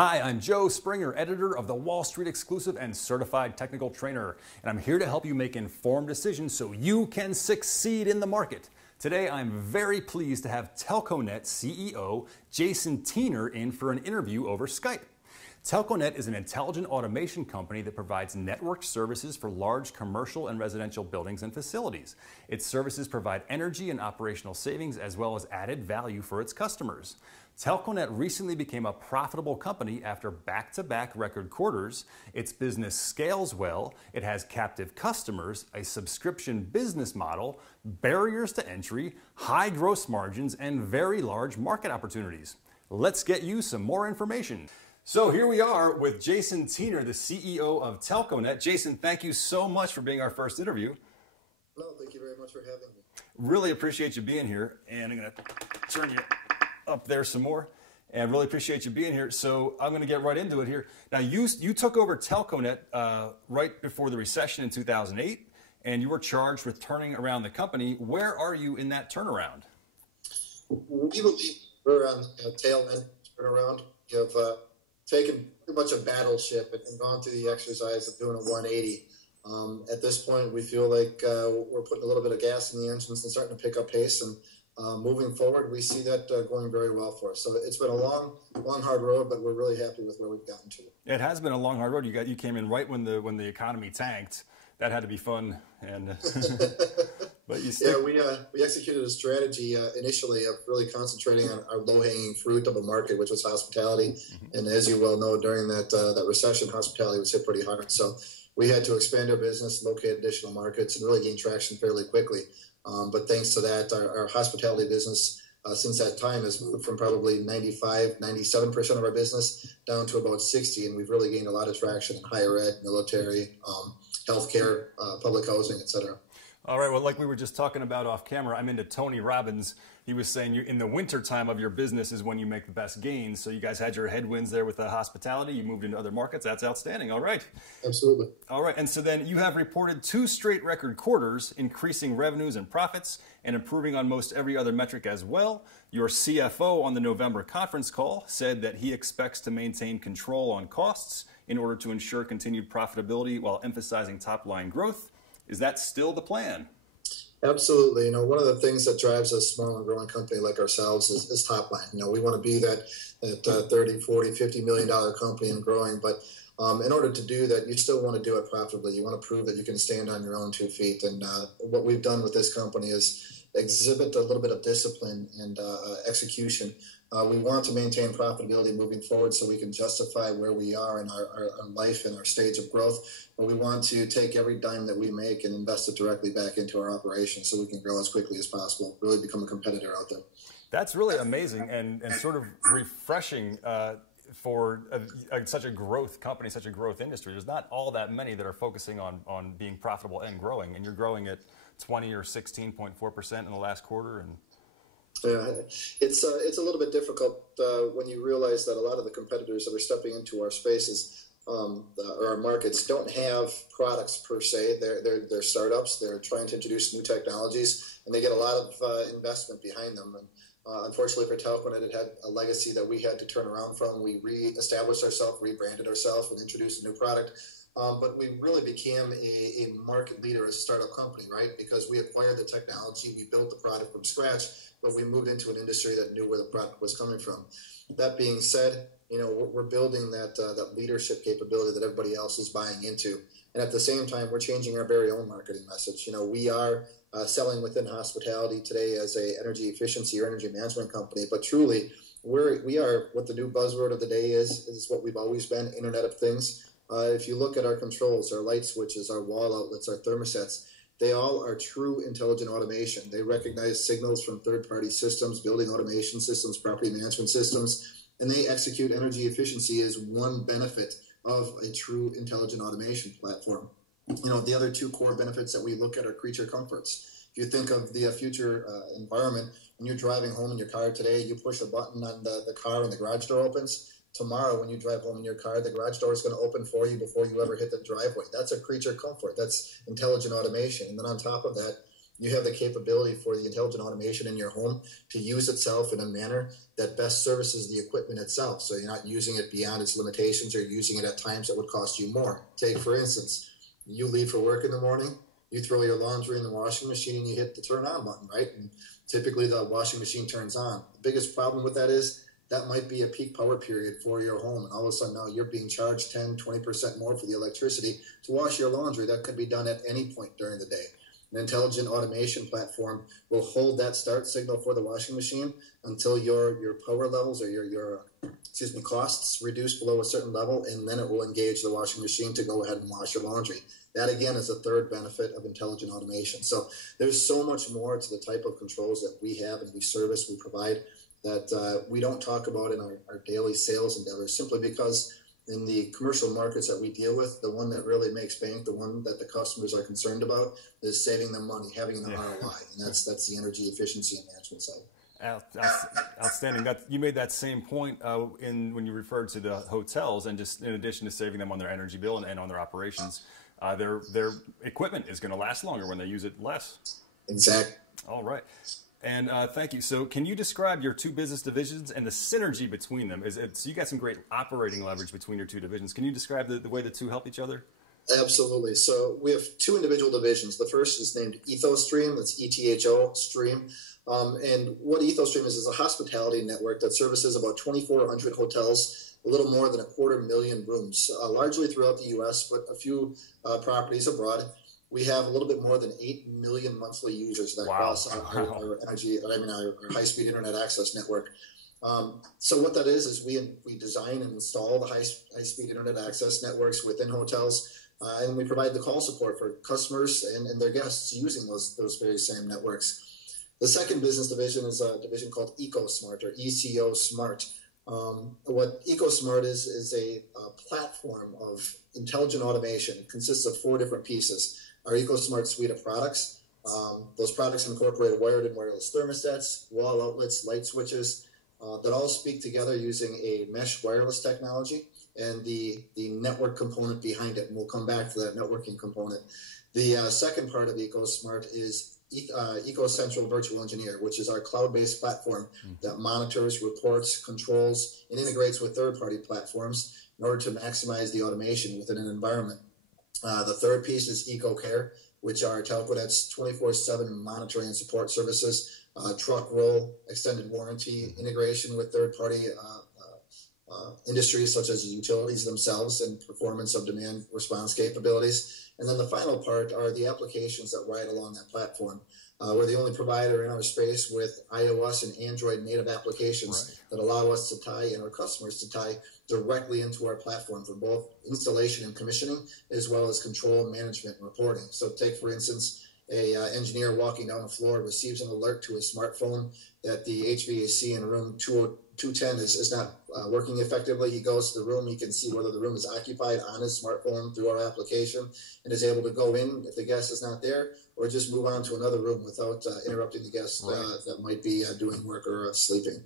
Hi, I'm Joe Springer, editor of the Wall Street Exclusive and certified technical trainer, and I'm here to help you make informed decisions so you can succeed in the market. Today, I'm very pleased to have Telkonet CEO Jason Tienor in for an interview over Skype. Telkonet is an intelligent automation company that provides networked services for large commercial and residential buildings and facilities. Its services provide energy and operational savings as well as added value for its customers. Telkonet recently became a profitable company after back-to-back record quarters. Its business scales well, it has captive customers, a subscription business model, barriers to entry, high gross margins, and very large market opportunities. Let's get you some more information. So here we are with Jason Tienor, the CEO of Telkonet. Jason, thank you so much for being our first interview. No, thank you very much for having me. Really appreciate you being here, and I'm going to turn you up there some more, and really appreciate you being here. So I'm going to get right into it here. Now, you took over Telkonet right before the recession in 2008, and you were charged with turning around the company. Where are you in that turnaround? We believe we're on the tail end turnaround. We have taken pretty much a battleship and gone through the exercise of doing a 180. At this point, we feel like we're putting a little bit of gas in the engines and starting to pick up pace. And moving forward, we see that going very well for us. So it's been a long, hard road, but we're really happy with where we've gotten to. It has been a long, hard road. You came in right when the economy tanked. That had to be fun, and but you still... Yeah, we executed a strategy initially of really concentrating on our low-hanging fruit of a market, which was hospitality. And as you well know, during that recession, hospitality was hit pretty hard. So we had to expand our business, locate additional markets, and really gain traction fairly quickly. But thanks to that, our hospitality business since that time has moved from probably 97% of our business down to about 60%, and we've really gained a lot of traction in higher ed, military, healthcare, public housing, etc. All right, well, like we were just talking about off camera, I'm into Tony Robbins. He was saying in the winter time of your business is when you make the best gains. So you guys had your headwinds there with the hospitality. You moved into other markets. That's outstanding. All right. Absolutely. All right. And so then you have reported 2 straight record quarters, increasing revenues and profits and improving on most every other metric as well. Your CFO on the November conference call said that he expects to maintain control on costs in order to ensure continued profitability while emphasizing top-line growth. Is that still the plan? Absolutely. You know, one of the things that drives a small and growing company like ourselves is top line. You know, we want to be that 30, 40, $50 million company and growing. But in order to do that, you still want to do it profitably. You want to prove that you can stand on your own 2 feet. And what we've done with this company is exhibit a little bit of discipline and execution. We want to maintain profitability moving forward so we can justify where we are in our life and our stage of growth. But we want to take every dime that we make and invest it directly back into our operation so we can grow as quickly as possible, really become a competitor out there. That's really amazing and sort of refreshing for such a growth company, such a growth industry. There's not all that many that are focusing on being profitable and growing, and you're growing at 20 or 16.4% in the last quarter. And it's a little bit difficult when you realize that a lot of the competitors that are stepping into our spaces or our markets don't have products per se. They're startups. They're trying to introduce new technologies, and they get a lot of investment behind them. And unfortunately for Telkonet, it had a legacy that we had to turn around from. We re-established ourselves, rebranded ourselves, and introduced a new product. But we really became a market leader as a startup company, right? Because we acquired the technology, we built the product from scratch, but we moved into an industry that knew where the product was coming from. That being said, you know, we're building that leadership capability that everybody else is buying into. And at the same time, we're changing our very own marketing message. You know, we are selling within hospitality today as a energy efficiency or energy management company, but truly we are what the new buzzword of the day is what we've always been, Internet of Things. If you look at our controls, our light switches, our wall outlets, our thermostats, they all are true intelligent automation. They recognize signals from third-party systems, building automation systems, property management systems, and they execute energy efficiency as one benefit of a true intelligent automation platform. You know, the other 2 core benefits that we look at are creature comforts. If you think of the future environment, when you're driving home in your car today, you push a button on the car and the garage door opens. Tomorrow, when you drive home in your car, the garage door is going to open for you before you ever hit the driveway. That's a creature comfort. That's intelligent automation. And then on top of that, you have the capability for the intelligent automation in your home to use itself in a manner that best services the equipment itself. So you're not using it beyond its limitations or using it at times that would cost you more. Take, for instance, you leave for work in the morning, you throw your laundry in the washing machine, and you hit the turn on button, right? And typically the washing machine turns on. The biggest problem with that is that might be a peak power period for your home. And all of a sudden now you're being charged 10, 20% more for the electricity to wash your laundry. That could be done at any point during the day. An intelligent automation platform will hold that start signal for the washing machine until your power levels or your costs reduce below a certain level, and then it will engage the washing machine to go ahead and wash your laundry. That, again, is a third benefit of intelligent automation. So there's so much more to the type of controls that we have and we service, we provide, that we don't talk about in our daily sales endeavors, simply because in the commercial markets that we deal with, the one that really makes bank, the one that the customers are concerned about, is saving them money, having an ROI, and that's the energy efficiency and management side. Outstanding. You made that same point when you referred to the hotels, and just in addition to saving them on their energy bill and on their operations, their equipment is going to last longer when they use it less. Exactly. All right. And thank you. So can you describe your two business divisions and the synergy between them? So you got some great operating leverage between your two divisions. Can you describe the way the two help each other? Absolutely. So we have two individual divisions. The first is named EthoStream. That's ETHO Stream. And what EthoStream is a hospitality network that services about 2,400 hotels, a little more than 250,000 rooms, largely throughout the U.S., but a few properties abroad. We have a little bit more than 8 million monthly users that cross our high-speed internet access network. So what that is we design and install the high-speed internet access networks within hotels, and we provide the call support for customers and their guests using those very same networks. The second business division is a division called EcoSmart, or ECO Smart. What EcoSmart is a platform of intelligent automation. It consists of 4 different pieces. Our EcoSmart suite of products. Those products incorporate wired and wireless thermostats, wall outlets, light switches that all speak together using a mesh wireless technology and the network component behind it. And we'll come back to that networking component. The second part of EcoSmart is EcoCentral Virtual Engineer, which is our cloud-based platform that monitors, reports, controls, and integrates with third-party platforms in order to maximize the automation within an environment. The third piece is EcoCare, which are Telkonet's 24/7 monitoring and support services, truck roll, extended warranty, integration with third-party industries such as utilities themselves, and performance of demand response capabilities. And then the final part are the applications that ride along that platform. We're the only provider in our space with iOS and Android native applications that allow us to tie, and our customers to tie directly into our platform for both installation and commissioning, as well as control, management, and reporting. So take, for instance, a engineer walking down the floor receives an alert to his smartphone that the HVAC in room 210 is not working effectively. He goes to the room. He can see whether the room is occupied on his smartphone through our application, and is able to go in if the guest is not there, or just move on to another room without interrupting the guest that might be doing work or sleeping.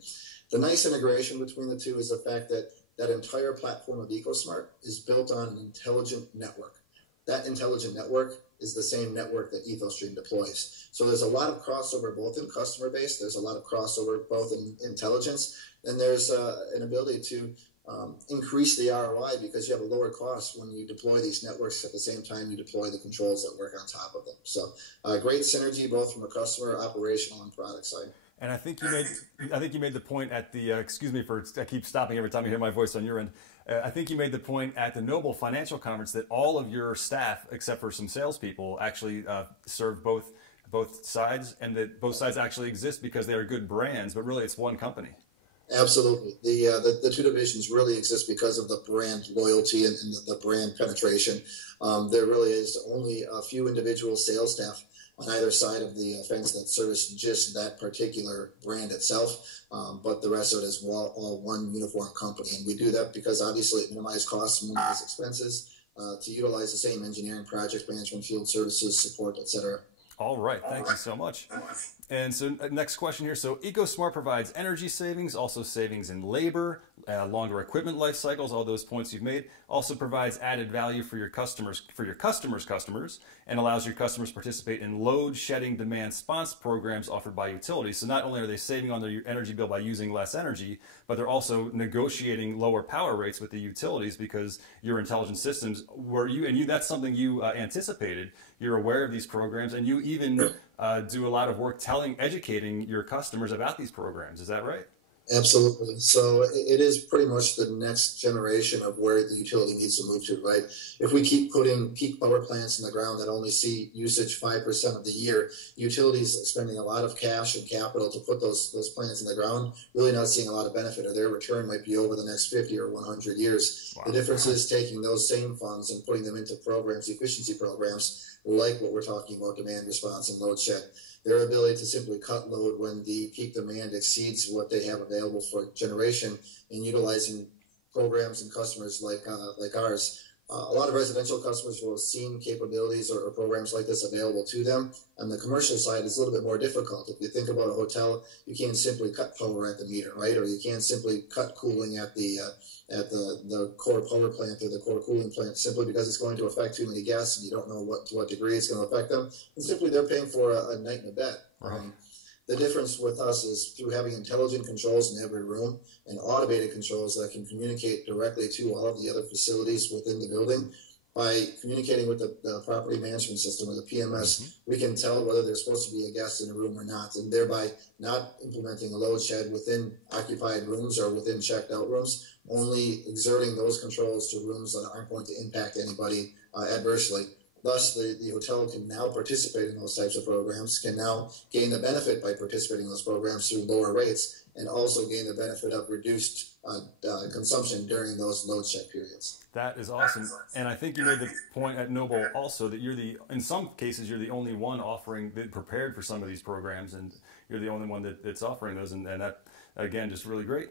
The nice integration between the two is the fact that that entire platform of EcoSmart is built on an intelligent network. That intelligent network is the same network that EthoStream deploys. So there's a lot of crossover both in customer base, there's a lot of crossover both in intelligence, and there's an ability to increase the ROI because you have a lower cost when you deploy these networks at the same time you deploy the controls that work on top of them. So great synergy both from a customer, operational, and product side. And I think you made the point at the excuse me for I keep stopping every time you hear my voice on your end. I think you made the point at the Noble Financial Conference that all of your staff, except for some salespeople, actually serve both sides, and that both sides actually exist because they are good brands, but really it's one company. Absolutely. The two divisions really exist because of the brand loyalty and the brand penetration. There really is only a few individual sales staff on either side of the fence that service just that particular brand itself, but the rest of it is all one uniform company. And we do that because obviously it minimizes costs, minimizes expenses, to utilize the same engineering, project management, field services, support, etc. All right. Thank you so much. And so next question here. So EcoSmart provides energy savings, also savings in labor, longer equipment life cycles, all those points you've made. Also provides added value for your customers, customers, and allows your customers to participate in load shedding demand response programs offered by utilities. So not only are they saving on their energy bill by using less energy, but they're also negotiating lower power rates with the utilities because your intelligent systems that's something you anticipated. You're aware of these programs, and you even do a lot of work educating your customers about these programs. Is that right? Absolutely. So it is pretty much the next generation of where the utility needs to move to, right? If we keep putting peak power plants in the ground that only see usage 5% of the year, utilities spending a lot of cash and capital to put those plants in the ground, really not seeing a lot of benefit, or their return might be over the next 50 or 100 years. Wow. The difference is taking those same funds and putting them into programs, efficiency programs, like what we're talking about, demand response and load shed. Their ability to simply cut load when the peak demand exceeds what they have available for generation, and utilizing programs and customers like ours. A lot of residential customers will have seen capabilities or programs like this available to them. On the commercial side, it's a little bit more difficult. If you think about a hotel, you can't simply cut power at the meter, right? Or you can't simply cut cooling at the core power plant or the core cooling plant, simply because it's going to affect too many guests and you don't know to what degree it's going to affect them. And simply they're paying for a night in a bed. Right. The difference with us is through having intelligent controls in every room and automated controls that can communicate directly to all of the other facilities within the building. By communicating with the property management system or the PMS, we can tell whether there's supposed to be a guest in a room or not, and thereby not implementing a load shed within occupied rooms or within checked out rooms, only exerting those controls to rooms that aren't going to impact anybody adversely. Thus, the hotel can now participate in those types of programs, can now gain the benefit by participating in those programs through lower rates, and also gain the benefit of reduced consumption during those load shed periods. That is awesome. And I think you made the point at Noble also that in some cases, you're the only one prepared for some of these programs, and you're the only one that's offering those. And that, again, just really great.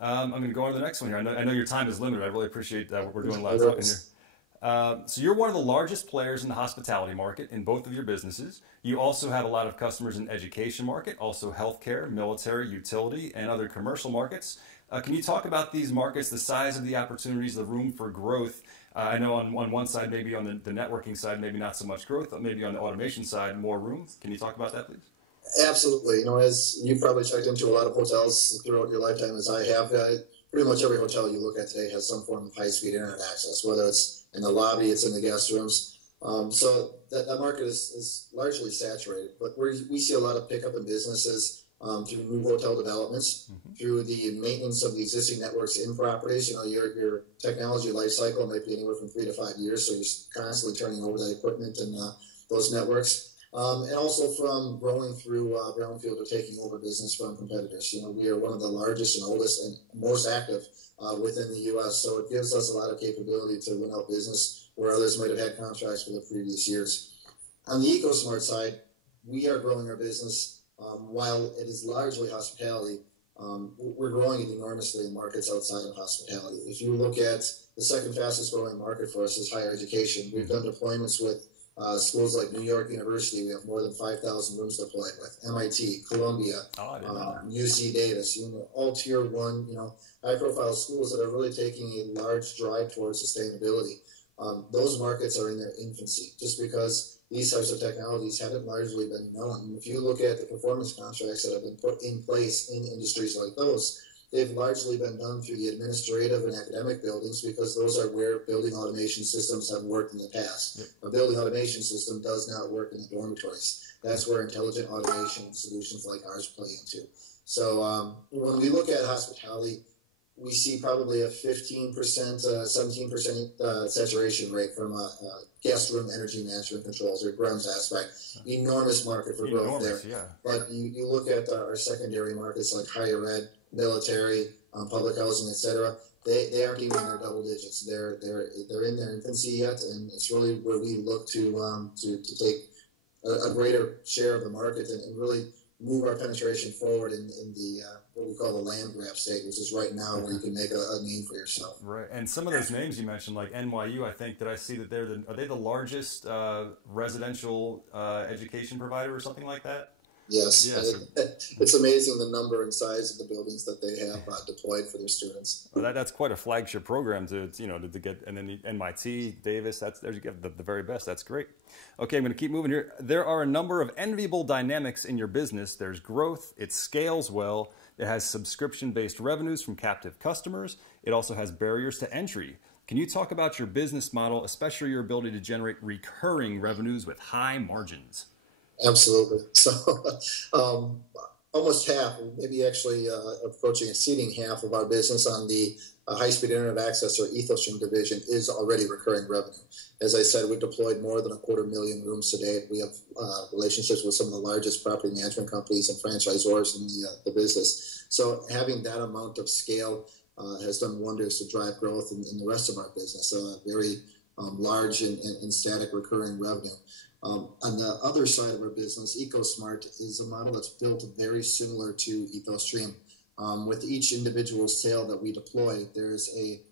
I'm going to go on to the next one here. I know your time is limited. I really appreciate that. We're doing a lot of talking here. So you're one of the largest players in the hospitality market in both of your businesses. You also have a lot of customers in the education market, also healthcare, military, utility, and other commercial markets. Can you talk about these markets, the size of the opportunities, the room for growth? I know on one side, maybe on the networking side, maybe not so much growth, but maybe on the automation side, more room. Can you talk about that, please? Absolutely. As you've probably checked into a lot of hotels throughout your lifetime, as I have, pretty much every hotel you look at today has some form of high-speed internet access, whether it's in the lobby, it's in the guest rooms. So that market is largely saturated, but we see a lot of pickup in businesses through new hotel developments, through the maintenance of the existing networks in properties. Your technology life cycle might be anywhere from 3 to 5 years, so you're constantly turning over that equipment and those networks. And also from growing through brownfield or taking over business from competitors. We are one of the largest and oldest and most active within the U.S., so it gives us a lot of capability to win out business where others might have had contracts for the previous years. On the EcoSmart side, we are growing our business. While it is largely hospitality, we're growing it enormously in markets outside of hospitality. If you look at the second fastest growing market for us is higher education. We've done deployments with schools like New York University. We have more than 5,000 rooms deployed with MIT, Columbia, UC Davis, all tier one, high-profile schools that are really taking a large drive towards sustainability. Those markets are in their infancy, just because these types of technologies haven't largely been known. And if you look at the performance contracts that have been put in place in industries like those, they've largely been done through the administrative and academic buildings, because those are where building automation systems have worked in the past. Yep. A building automation system does not work in the dormitories. That's where intelligent automation solutions like ours play into. So when we look at hospitality, we see probably a 15%, 17% saturation rate from guest room energy management controls or GREMS aspect. Enormous market for growth there. Yeah. But you look at our secondary markets like higher ed, military, public housing, etc. They aren't even in their double digits. They're in their infancy yet, and it's really where we look to take a greater share of the market and really move our penetration forward in the what we call the land grab state, which is right now where you can make a name for yourself. Right, and some of those names you mentioned, like NYU, I think that I see that are they the largest residential education provider or something like that? Yes, Yeah, it's amazing the number and size of the buildings that they have deployed for their students. well, that's quite a flagship program to get, and then MIT, Davis. There you get the very best. That's great. Okay, I'm going to keep moving here. There are a number of enviable dynamics in your business. There's growth. It scales well. It has subscription-based revenues from captive customers. It also has barriers to entry. Can you talk about your business model, especially your ability to generate recurring revenues with high margins? Absolutely. So almost half, maybe actually approaching exceeding half of our business on the high-speed internet access or EthoStream division is already recurring revenue. As I said, we've deployed more than 250,000 rooms to date. We have relationships with some of the largest property management companies and franchisors in the business. So having that amount of scale has done wonders to drive growth in the rest of our business, very large and static recurring revenue. On the other side of our business, EcoSmart is a model that's built very similar to EthoStream. With each individual sale that we deploy, there's a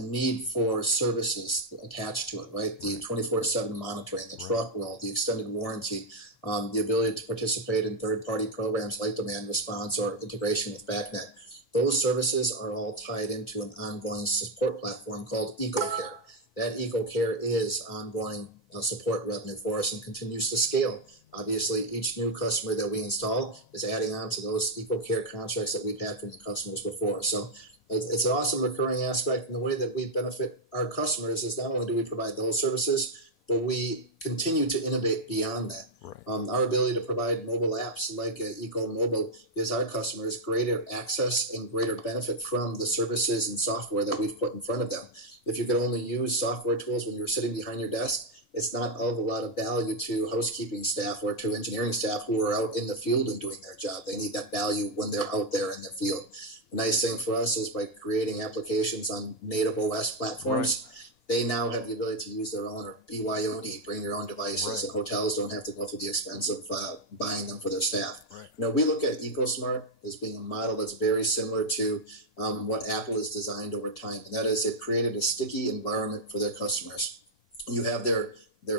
need for services attached to it, right? The 24/7 monitoring, the truck roll, the extended warranty, the ability to participate in third-party programs like demand response or integration with BACnet. Those services are all tied into an ongoing support platform called EcoCare. That EcoCare is ongoing support revenue for us and continues to scale. Obviously, each new customer that we install is adding on to those EcoCare contracts that we've had from the customers before. So it's an awesome recurring aspect. And the way that we benefit our customers is not only do we provide those services, but we continue to innovate beyond that. Right. Our ability to provide mobile apps like Eco Mobile gives our customers greater access and greater benefit from the services and software that we've put in front of them. If you could only use software tools when you're sitting behind your desk, it's not of a lot of value to housekeeping staff or to engineering staff who are out in the field and doing their job. They need that value when they're out there in the field. The nice thing for us is by creating applications on native OS platforms, they now have the ability to use their own, or BYOD, bring your own devices, and hotels don't have to go through the expense of buying them for their staff. We look at EcoSmart as being a model that's very similar to what Apple has designed over time, and that is they've created a sticky environment for their customers. You have their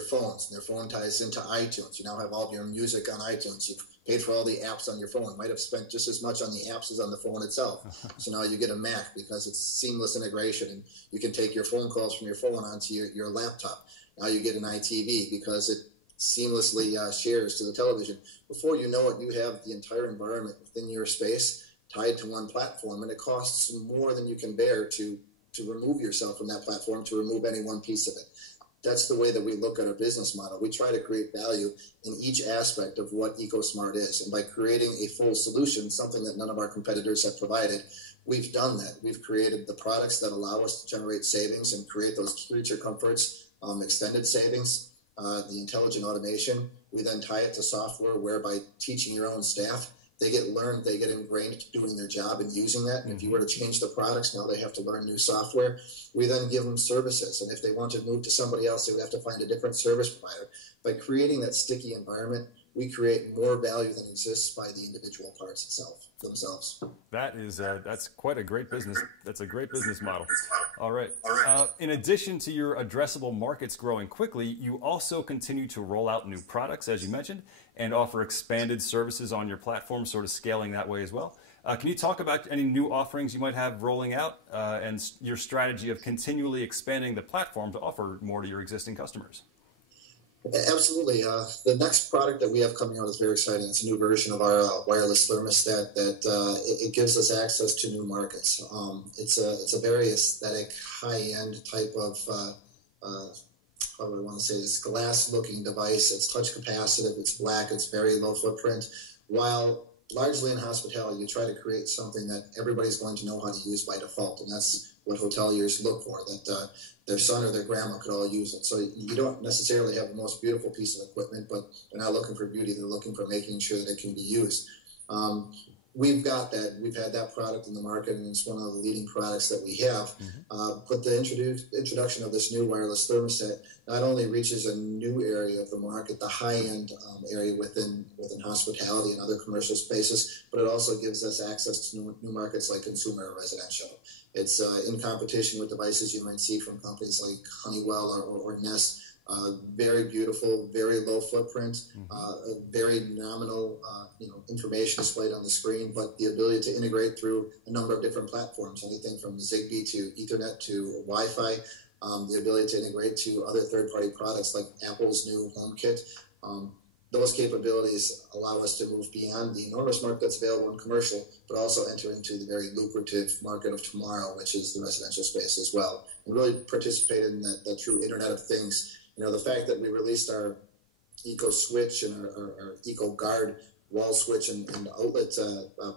phones, and their phone ties into iTunes. You now have all of your music on iTunes. You've paid for all the apps on your phone. Might have spent just as much on the apps as on the phone itself. So now you get a Mac because it's seamless integration, and you can take your phone calls from your phone onto your laptop. Now you get an iTV because it seamlessly shares to the television. Before you know it, you have the entire environment within your space tied to one platform, and it costs more than you can bear to remove yourself from that platform, to remove any one piece of it. That's the way that we look at our business model. We try to create value in each aspect of what EcoSmart is. And by creating a full solution, something that none of our competitors have provided, we've done that. We've created the products that allow us to generate savings and create those creature comforts, extended savings, the intelligent automation. We then tie it to software whereby teaching your own staff, they get ingrained doing their job and using that. And if you were to change the products, now they have to learn new software. We then give them services. And if they want to move to somebody else, they would have to find a different service provider. By creating that sticky environment, we create more value than exists by the individual parts themselves. That's quite a great business. That's a great business model. All right. In addition to your addressable markets growing quickly, you also continue to roll out new products, as you mentioned, and offer expanded services on your platform, sort of scaling that way as well. Can you talk about any new offerings you might have rolling out and your strategy of continually expanding the platform to offer more to your existing customers? Absolutely. The next product that we have coming out is very exciting. It's a new version of our wireless thermostat that it gives us access to new markets. It's a very aesthetic, high-end type of, how do I want to say this, glass-looking device. It's touch capacitive, it's black, it's very low footprint. While largely in hospitality, you try to create something that everybody's going to know how to use by default, and that's what hoteliers look for, that their son or their grandma could all use it. So you don't necessarily have the most beautiful piece of equipment, but they're not looking for beauty. They're looking for making sure that it can be used. We've got that. We've had that product in the market, and it's one of the leading products that we have. But the introduction of this new wireless thermostat not only reaches a new area of the market, the high-end area within hospitality and other commercial spaces, but it also gives us access to new markets like consumer or residential. It's in competition with devices you might see from companies like Honeywell or Nest Very beautiful, very low footprint, very nominal, information displayed on the screen, but the ability to integrate through a number of different platforms, anything from Zigbee to Ethernet to Wi-Fi, the ability to integrate to other third-party products like Apple's new HomeKit. Those capabilities allow us to move beyond the enormous market that's available in commercial, but also enter into the very lucrative market of tomorrow, which is the residential space as well, and really participate in that true Internet of Things. The fact that we released our Eco Switch and our Eco Guard wall switch and outlet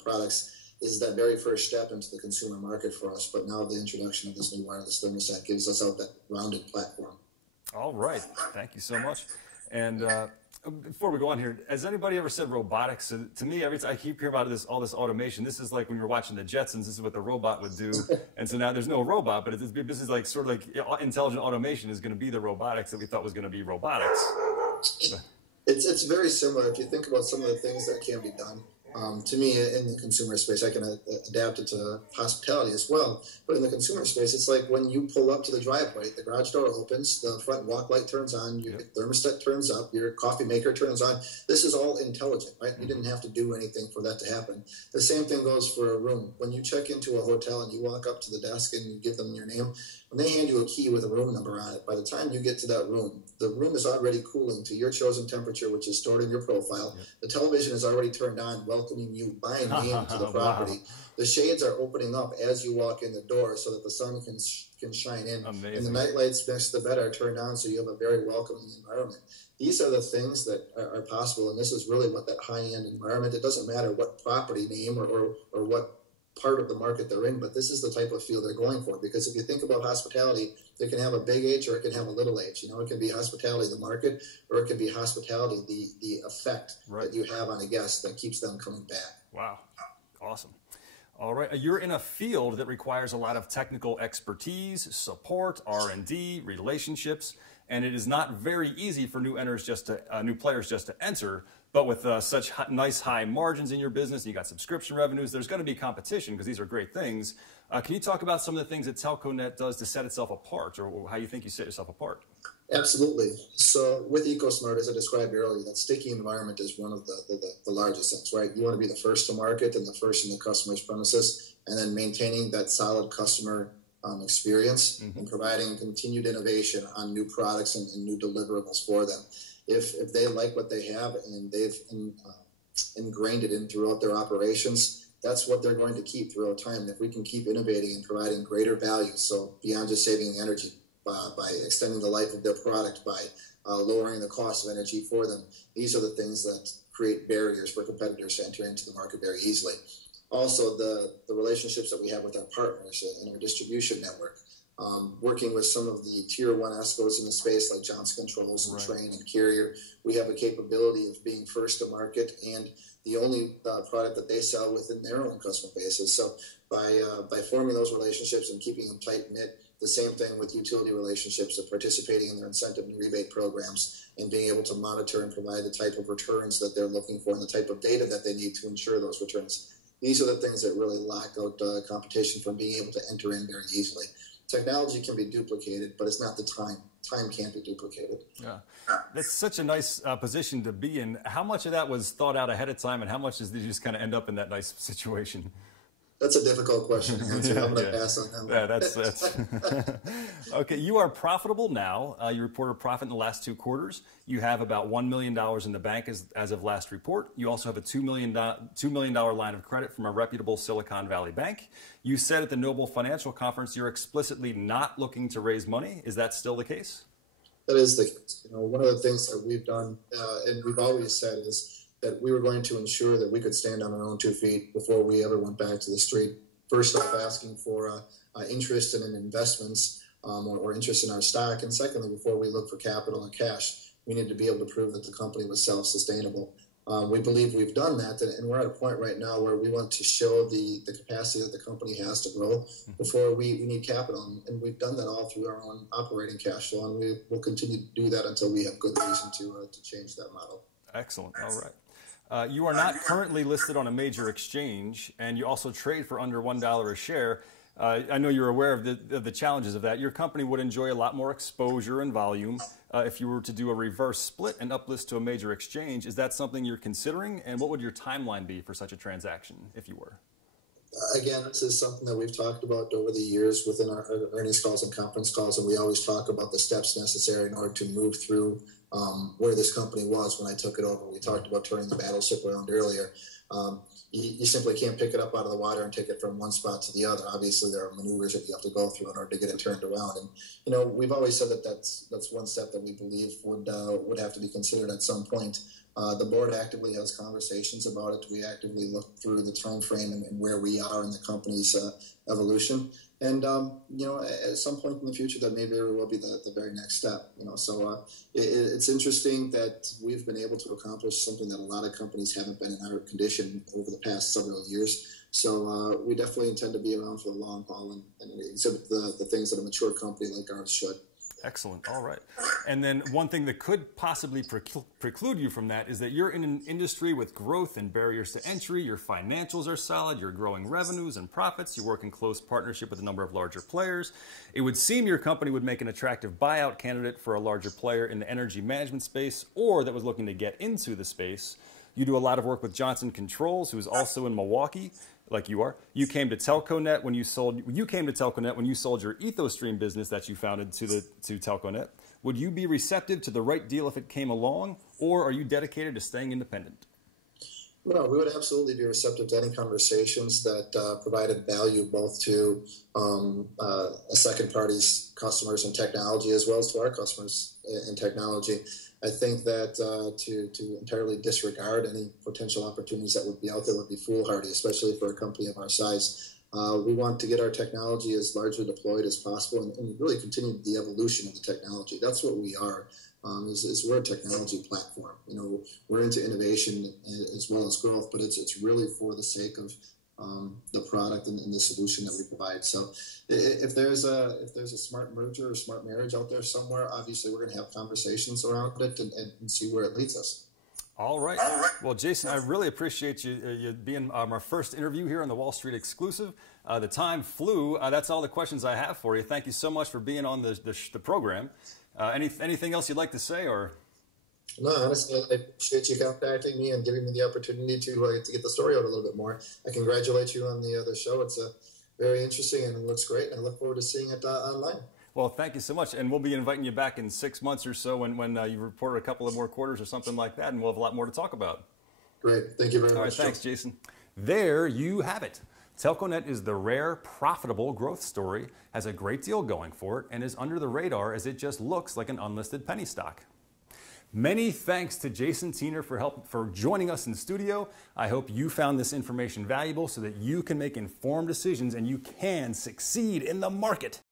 products is that very first step into the consumer market for us. But now the introduction of this new wireless thermostat gives us out that rounded platform. All right. Thank you so much. And before we go on here, has anybody ever said robotics? So to me, every time I keep hearing about all this automation, this is like when you're watching the Jetsons, this is what the robot would do. And so now there's no robot, but this is like sort of like intelligent automation is going to be the robotics that we thought was going to be robotics. It's very similar. If you think about some of the things that can be done, to me, in the consumer space, I can adapt it to hospitality as well. But in the consumer space, it's like when you pull up to the driveway, the garage door opens, the front walk light turns on, your thermostat turns up, your coffee maker turns on. This is all intelligent, right? You didn't have to do anything for that to happen. The same thing goes for a room. When you check into a hotel and you walk up to the desk and you give them your name, when they hand you a key with a room number on it, by the time you get to that room, the room is already cooling to your chosen temperature, which is stored in your profile. The television is already turned on, welcoming you by name to the property. Wow. The shades are opening up as you walk in the door so that the sun can shine in. Amazing. And the night lights next to the bed are turned on so you have a very welcoming environment. These are the things that are possible, and this is really what that high-end environment, it doesn't matter what property name or what part of the market they're in, but this is the type of feel they're going for. Because if you think about hospitality, it can have a big H or it can have a little h. It can be hospitality, the market, or it can be hospitality, the effect that you have on a guest that keeps them coming back. Wow. Awesome. All right. You're in a field that requires a lot of technical expertise, support, R&D, relationships, and it is not very easy for new players just to enter. But with such nice high margins in your business, and you got subscription revenues, there's going to be competition because these are great things. Can you talk about some of the things that Telkonet does to set itself apart, or how you think you set yourself apart? Absolutely. So with EcoSmart, as I described earlier, that sticky environment is one of the largest things, right? You want to be the first to market and the first in the customer's premises, and then maintaining that solid customer experience and providing continued innovation on new products and new deliverables for them. If they like what they have and they've ingrained it in throughout their operations, that's what they're going to keep throughout time. And if we can keep innovating and providing greater value, so beyond just saving energy, by extending the life of their product, by lowering the cost of energy for them, these are the things that create barriers for competitors to enter into the market very easily. Also, the relationships that we have with our partners in our distribution network. Working with some of the tier 1 ESCOs in the space like Johnson Controls and Trane and Carrier, we have a capability of being first to market and the only product that they sell within their own customer bases. So by forming those relationships and keeping them tight-knit, the same thing with utility relationships of participating in their incentive and rebate programs and being able to monitor and provide the type of returns that they're looking for and the type of data that they need to ensure those returns. These are the things that really lock out competition from being able to enter in very easily. Technology can be duplicated, but it's not the time. Time can't be duplicated. Yeah, that's such a nice position to be in. How much of that was thought out ahead of time, and how much did you just kind of end up in that nice situation? That's a difficult question to answer. I'm going to pass on that one. That's okay. You are profitable now. You reported a profit in the last 2 quarters. You have about $1 million in the bank as of last report. You also have a $2 million line of credit from a reputable Silicon Valley bank. You said at the Noble Financial Conference you're explicitly not looking to raise money. Is that still the case? That is the case. One of the things that we've done, and we've always said, is that we were going to ensure that we could stand on our own 2 feet before we ever went back to the street. First off, asking for interest in investments or interest in our stock. And secondly, before we look for capital and cash, we needed to be able to prove that the company was self-sustainable. We believe we've done that, and we're at a point right now where we want to show the capacity that the company has to grow before we need capital. And we've done that all through our own operating cash flow, and we will continue to do that until we have good reason to change that model. Excellent. All right. You are not currently listed on a major exchange, and you also trade for under $1 a share. I know you're aware of the challenges of that. Your company would enjoy a lot more exposure and volume if you were to do a reverse split and uplist to a major exchange. Is that something you're considering? And what would your timeline be for such a transaction if you were? Again, this is something that we've talked about over the years within our earnings calls and conference calls, and we always talk about the steps necessary in order to move through where this company was when I took it over. We talked about turning the battleship around earlier. You simply can't pick it up out of the water and take it from one spot to the other. Obviously, there are maneuvers that you have to go through in order to get it turned around. And we've always said that that's one step that we believe would have to be considered at some point. The board actively has conversations about it. We actively look through the time frame and where we are in the company's evolution. And at some point in the future, that maybe will be the very next step. So it's interesting that we've been able to accomplish something that a lot of companies haven't been in our condition over the past several years. So we definitely intend to be around for the long haul and exhibit the things that a mature company like ours should. Excellent. All right. And then one thing that could possibly preclude you from that is that you're in an industry with growth and barriers to entry. Your financials are solid. You're growing revenues and profits. You work in close partnership with a number of larger players. It would seem your company would make an attractive buyout candidate for a larger player in the energy management space or that was looking to get into the space. You do a lot of work with Johnson Controls, who's also in Milwaukee, like you are. You came to Telkonet when you sold your EthoStream business that you founded to Telkonet. Would you be receptive to the right deal if it came along, or are you dedicated to staying independent? No, we would absolutely be receptive to any conversations that provided value both to a second party's customers and technology as well as to our customers and technology. I think that to entirely disregard any potential opportunities that would be out there would be foolhardy, especially for a company of our size. We want to get our technology as largely deployed as possible and really continue the evolution of the technology. That's what we are. We're a technology platform. We're into innovation as well as growth, but it's really for the sake of the product and the solution that we provide. So if there's a smart merger or smart marriage out there somewhere, obviously we're going to have conversations around it and see where it leads us. All right. Well, Jason, I really appreciate you being our first interview here on the Wall Street Exclusive. The time flew. That's all the questions I have for you. Thank you so much for being on the program. Anything else you'd like to say, or? No, honestly, I appreciate you contacting me and giving me the opportunity to get the story out a little bit more. I congratulate you on the other show. It's very interesting and it looks great, and I look forward to seeing it online. Well, thank you so much, and we'll be inviting you back in 6 months or so when you report a couple of more quarters or something like that, and we'll have a lot more to talk about. Great. Thank you very much. All right, thanks, Jason. There you have it. Telkonet is the rare, profitable growth story, has a great deal going for it, and is under the radar as it just looks like an unlisted penny stock. Many thanks to Jason Tienor for joining us in the studio. I hope you found this information valuable so that you can make informed decisions and you can succeed in the market.